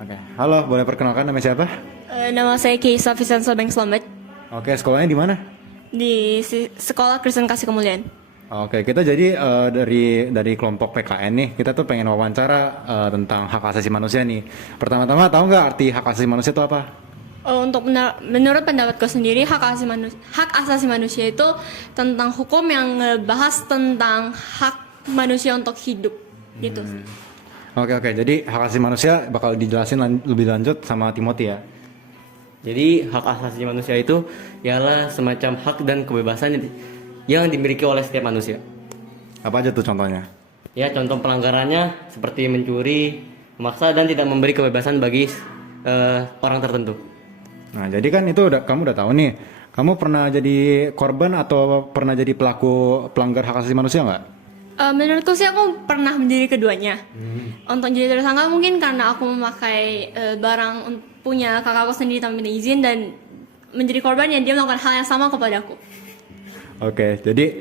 Oke, halo, boleh perkenalkan nama siapa? Nama saya Keisa Vicenza Bank Slamet Oke, sekolahnya di mana? di Sekolah Kristen Kasih Kemuliaan. Oke, kita jadi dari kelompok PKN nih, kita tuh pengen wawancara tentang hak asasi manusia nih. Pertama-tama, tahu nggak arti hak asasi manusia itu apa? Menurut pendapatku sendiri, hak asasi manusia itu tentang hukum yang ngebahas tentang hak manusia untuk hidup, gitu. Oke, jadi hak asasi manusia bakal dijelasin lebih lanjut sama Timothy ya. Jadi hak asasi manusia itu ialah semacam hak dan kebebasan yang dimiliki oleh setiap manusia. Apa aja tuh contohnya? Ya, contoh pelanggarannya seperti mencuri, memaksa dan tidak memberi kebebasan bagi orang tertentu. Nah, jadi kan itu kamu udah tahu nih. Kamu pernah jadi korban atau pernah jadi pelaku pelanggar hak asasi manusia nggak? Menurutku sih aku pernah menjadi keduanya. Untuk jadi tersangka mungkin karena aku memakai barang punya kakakku sendiri tanpa izin, dan menjadi korban yang dia melakukan hal yang sama kepada aku. Oke, jadi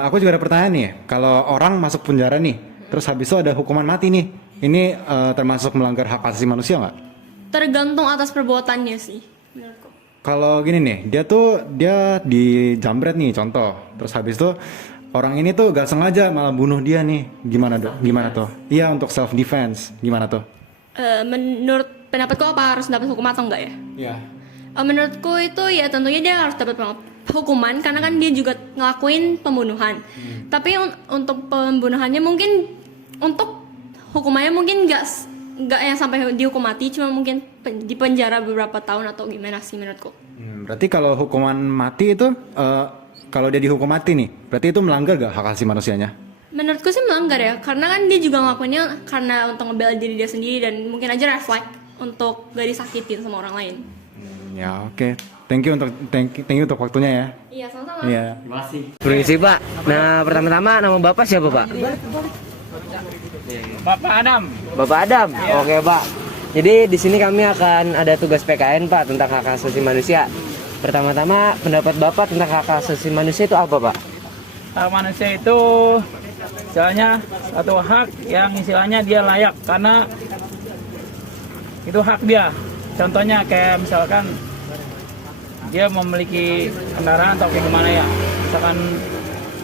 aku juga ada pertanyaan nih. Kalau orang masuk penjara nih, terus habis itu ada hukuman mati nih, ini termasuk melanggar hak asasi manusia nggak? Tergantung atas perbuatannya sih, menurutku. Kalau gini nih, dia dijambret nih, contoh. Terus habis itu orang ini tuh gak sengaja malah bunuh dia nih. Gimana tuh? Iya, untuk self defense. Gimana tuh? Menurut pendapatku apa harus dapat hukuman atau enggak ya? Iya. Menurutku itu ya tentunya dia harus dapat hukuman karena kan dia juga ngelakuin pembunuhan. Tapi untuk pembunuhannya mungkin untuk hukumannya mungkin nggak yang sampai dihukum mati, cuma mungkin di penjara beberapa tahun atau gimana sih menurutku. Berarti kalau hukuman mati itu kalau dia dihukum mati nih, berarti itu melanggar gak hak asasi manusianya? Menurutku sih melanggar ya, karena kan dia juga ngelakuinnya karena untuk ngebela diri dia sendiri dan mungkin aja refleks untuk gak disakitin sama orang lain. Ya oke. Thank you untuk waktunya ya. Iya, sama-sama. Iya. Terima kasih. Permisi Pak. Nah pertama-tama nama Bapak siapa Pak? Bapak Adam. Bapak Adam. Oke Pak. Jadi di sini kami akan ada tugas PKN Pak tentang hak asasi manusia. Pertama-tama pendapat Bapak tentang hak asasi manusia itu apa Pak? Hak manusia itu istilahnya satu hak yang istilahnya dia layak karena itu hak dia. Contohnya kayak misalkan dia memiliki kendaraan atau kayak gimana ya, misalkan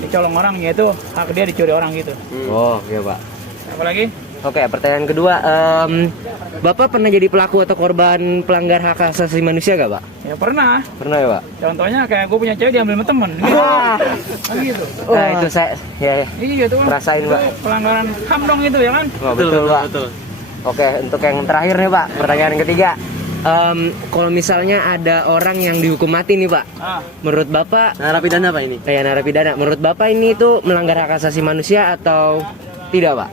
dicolong orang, yaitu hak dia dicuri orang gitu. Oh oke Pak. Apalagi? Oke pertanyaan kedua, Bapak pernah jadi pelaku atau korban pelanggar hak asasi manusia gak Pak? Ya pernah. Pernah ya Pak? Contohnya kayak gue punya cewek diambil sama temen gitu. Kan gitu. Nah itu saya ya Iya itu kan. Rasain, Itu Pak. pelanggaran HAM dong itu ya kan? oh, betul Pak. Oke untuk yang terakhir nih Pak, pertanyaan ketiga. Kalau misalnya ada orang yang dihukum mati nih Pak, menurut Bapak Narapidana apa ini? kayak narapidana, menurut Bapak ini itu melanggar hak asasi manusia atau tidak Pak?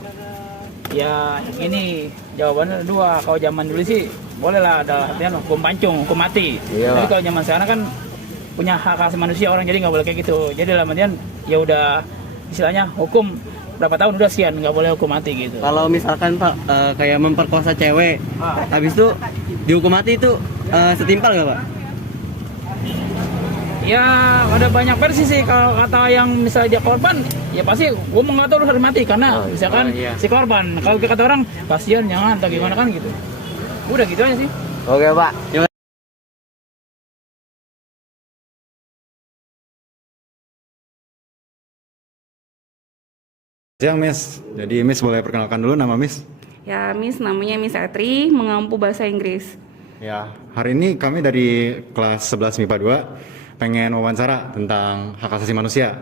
Ya ini jawabannya dua. Kalau zaman dulu sih boleh lah ada artian hukum pancung, hukum mati. Iya, Tapi Pak. kalau zaman sekarang kan punya hak asasi manusia orang, jadi nggak boleh kayak gitu. Jadi dalam artian ya udah istilahnya hukum berapa tahun udah sekian, nggak boleh hukum mati gitu. Kalau misalkan Pak kayak memperkosa cewek, habis itu dihukum mati itu setimpal nggak Pak? Ya ada banyak versi sih. Kalau kata yang misalnya dia korban, ya pasti gue mau ngatur harus mati karena misalkan iya. si korban. Kalau kata orang kasihan jangan atau gimana kan gitu. Udah gitu aja sih. Oke Pak. Siang Miss. Jadi Miss boleh perkenalkan dulu nama Miss? Ya, Miss, namanya Miss Etri, mengampu bahasa Inggris. Ya, hari ini kami dari kelas 11 MIPA 2 pengen wawancara tentang hak asasi manusia.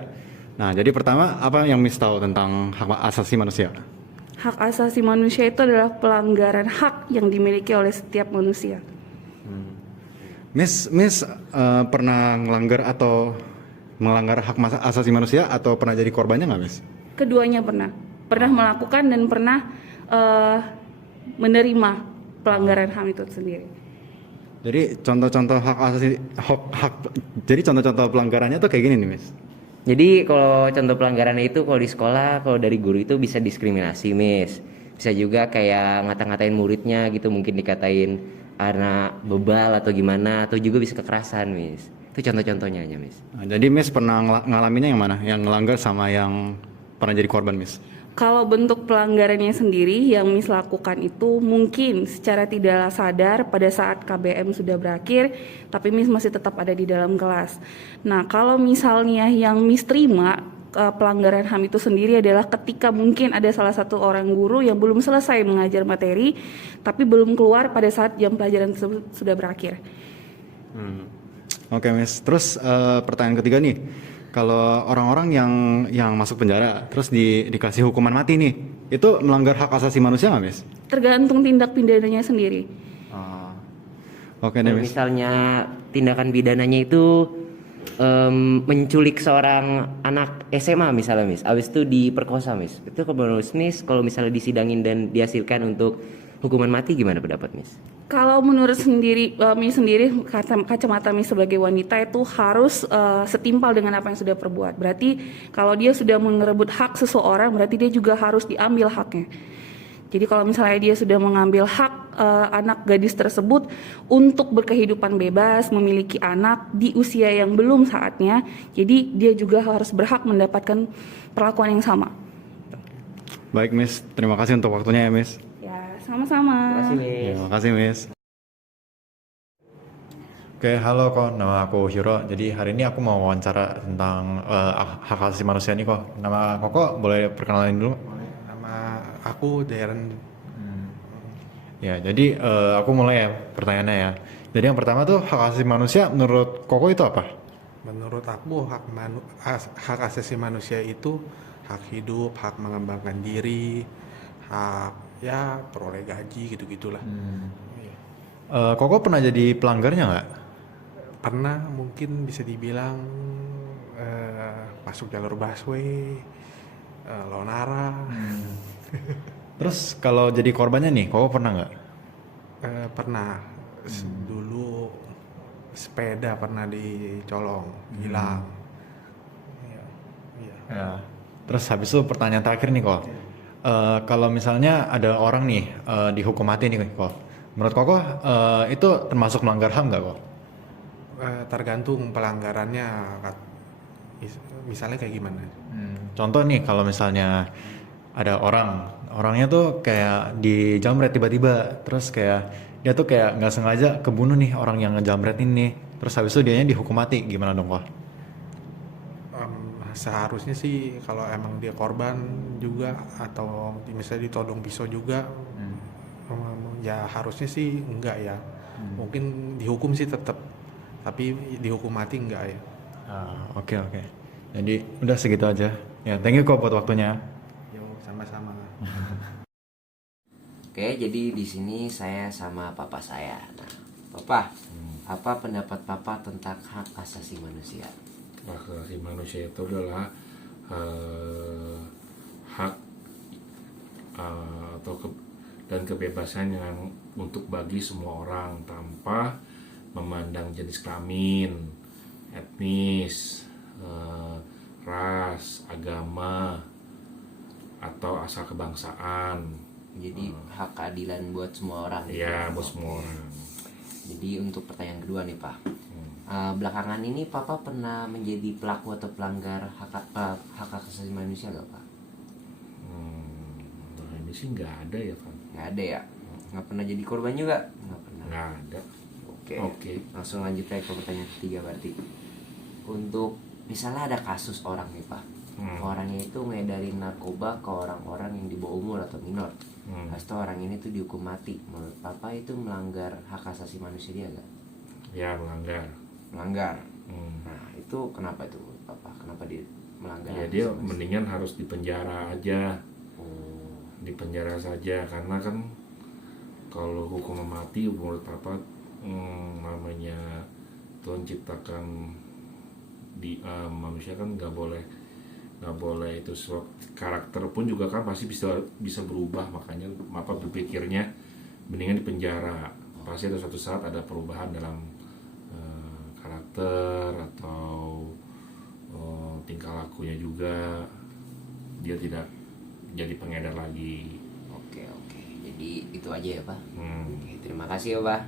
Nah, jadi pertama apa yang Miss tahu tentang hak asasi manusia? Hak asasi manusia itu adalah pelanggaran hak yang dimiliki oleh setiap manusia. Miss pernah melanggar hak asasi manusia atau pernah jadi korbannya nggak, Miss? Keduanya pernah melakukan dan pernah menerima pelanggaran HAM itu sendiri. Jadi contoh-contoh jadi contoh-contoh pelanggarannya tuh kayak gini nih, Miss. Jadi kalau contoh pelanggarannya itu kalau di sekolah, kalau dari guru itu bisa diskriminasi, Miss. Bisa juga kayak ngata-ngatain muridnya gitu, mungkin dikatain anak bebal atau gimana, atau juga bisa kekerasan, Miss. Itu contoh-contohnya aja, Miss. Nah, jadi Miss pernah ngalaminnya yang mana? Yang ngelanggar sama yang pernah jadi korban, Miss? Kalau bentuk pelanggarannya sendiri yang Miss lakukan itu mungkin secara tidak sadar pada saat KBM sudah berakhir, tapi Miss masih tetap ada di dalam kelas. Nah, kalau misalnya yang Miss terima pelanggaran HAM itu sendiri adalah ketika mungkin ada salah satu orang guru yang belum selesai mengajar materi, tapi belum keluar pada saat jam pelajaran tersebut sudah berakhir. Oke, Miss. Terus pertanyaan ketiga nih. Kalau orang-orang yang masuk penjara terus dikasih hukuman mati nih, itu melanggar hak asasi manusia nggak, Miss? Tergantung tindak pidananya sendiri. Oke deh, Kalau Miss. misalnya tindakan pidananya itu menculik seorang anak SMA misalnya, Miss, abis itu diperkosa, Miss, itu kalau menurut Miss, kalau misalnya disidangin dan dihasilkan untuk hukuman mati, gimana pendapat Miss? Kalau menurut Miss sendiri, kacamata Miss sebagai wanita itu harus setimpal dengan apa yang sudah perbuat. Berarti kalau dia sudah mengerebut hak seseorang, berarti dia juga harus diambil haknya. Jadi kalau misalnya dia sudah mengambil hak anak gadis tersebut untuk berkehidupan bebas, memiliki anak di usia yang belum saatnya, jadi dia juga harus berhak mendapatkan perlakuan yang sama. Baik, Miss. Terima kasih untuk waktunya ya, Miss. Ya, sama-sama. Terima kasih, Miss. Terima kasih, Miss. Oke, halo kok. Nama aku Hiro. Jadi hari ini aku mau wawancara tentang hak asasi manusia nih kok. Nama Koko boleh perkenalan dulu? Nama aku Darren. Ya, jadi aku mulai ya pertanyaannya ya. Jadi yang pertama tuh hak asasi manusia menurut Koko itu apa? Menurut aku hak asasi manusia itu hak hidup, hak mengembangkan diri, hak ya peroleh gaji gitu-gitulah. Iya. Koko pernah jadi pelanggarnya nggak? Pernah mungkin bisa dibilang masuk jalur busway, lawan arah. Terus kalau jadi korbannya nih, Koko pernah nggak? Pernah dulu sepeda pernah dicolong, hilang. Iya, iya. Ya. Terus habis itu pertanyaan terakhir nih kok. Kalau misalnya ada orang nih dihukum mati nih kok. Menurut Koko itu termasuk melanggar HAM nggak kok? Tergantung pelanggarannya. Misalnya kayak gimana? Contoh nih kalau misalnya ada orangnya tuh kayak dijamret tiba-tiba, terus kayak dia tuh kayak nggak sengaja kebunuh nih orang yang ngejamret ini, terus habis itu dianya dihukum mati, gimana dong kok? Seharusnya sih kalau emang dia korban juga atau misalnya ditodong pisau juga, ya harusnya sih enggak ya. Mungkin dihukum sih tetap, tapi dihukum mati enggak ya. Oke. Jadi udah segitu aja. Ya, thank you kok buat waktunya. Yo, sama-sama. Oke, jadi di sini saya sama papa saya. Nah, papa, apa pendapat papa tentang hak asasi manusia? Hak asasi manusia itu adalah hak dan kebebasan yang untuk bagi semua orang tanpa memandang jenis kelamin, etnis, ras, agama, atau asal kebangsaan. Jadi hak keadilan buat semua orang. Ya, buat semua orang. Jadi untuk pertanyaan kedua nih Pak, belakangan ini Papa pernah menjadi pelaku atau pelanggar hak asasi manusia gak Pak? Nah, ini sih nggak ada ya, Van. Nggak ada ya? Nggak pernah jadi korban juga? Nggak pernah. Nggak ada. Oke. Langsung lanjut aja ke pertanyaan ketiga berarti. Untuk misalnya ada kasus orang nih Pak, orangnya itu ngedarin narkoba ke orang-orang yang di bawah umur atau minor. Pasti orang ini tuh dihukum mati. Menurut Papa itu melanggar hak asasi manusia dia gak? Ya, melanggar. Melanggar. Nah itu kenapa itu Papa? Kenapa dia melanggar? Ya hak dia asasi manusia? mendingan harus dipenjara aja. Dipenjara saja, karena kan kalau hukuman mati menurut Papa namanya Tuhan ciptakan di manusia kan nggak boleh itu karakter pun juga kan pasti bisa berubah, makanya Papa berpikirnya mendingan dipenjara. Pasti ada suatu saat ada perubahan dalam karakter atau tingkah lakunya juga, dia tidak jadi pengedar lagi. Oke. Jadi itu aja ya Pak. Oke, terima kasih ya Pak.